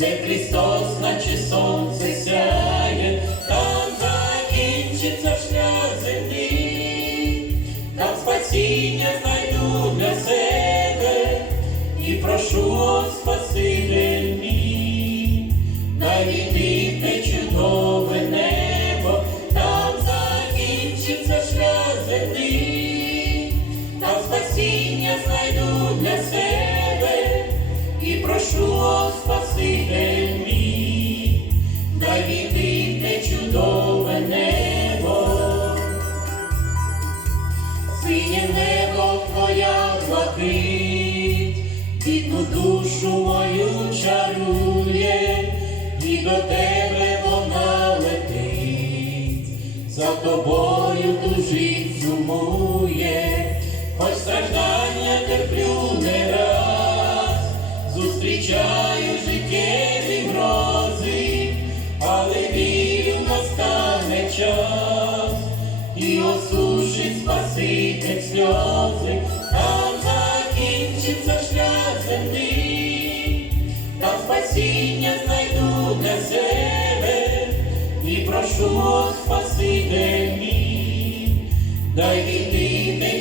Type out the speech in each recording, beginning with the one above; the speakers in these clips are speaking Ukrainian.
де Христос, наче сонце сяє, там закінчиться шлях землі, там спасіння твоя бідну душу мою чарує, і до тебе вона летить, за тобою тужить, сумує, хоч страждання терплю не раз, зустрічаю життєві грози, але вірю, настане час. І осушить спаситель сльози, прошу спаситель мій, дай відвідне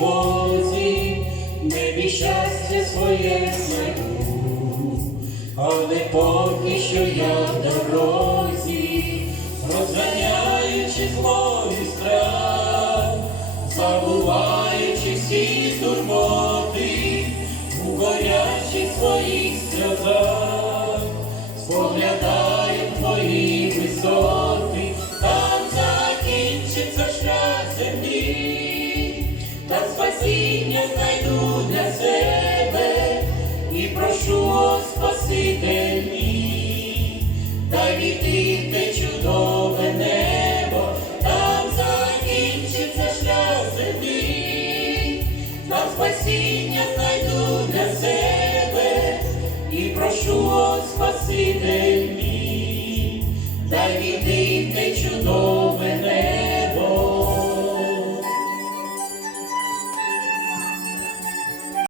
Бозі, небі щастя своє знайду, але поки що я в дорозі, розганяючи зло і страх, забуваючи всі турботи, у горячих своїх сльозах.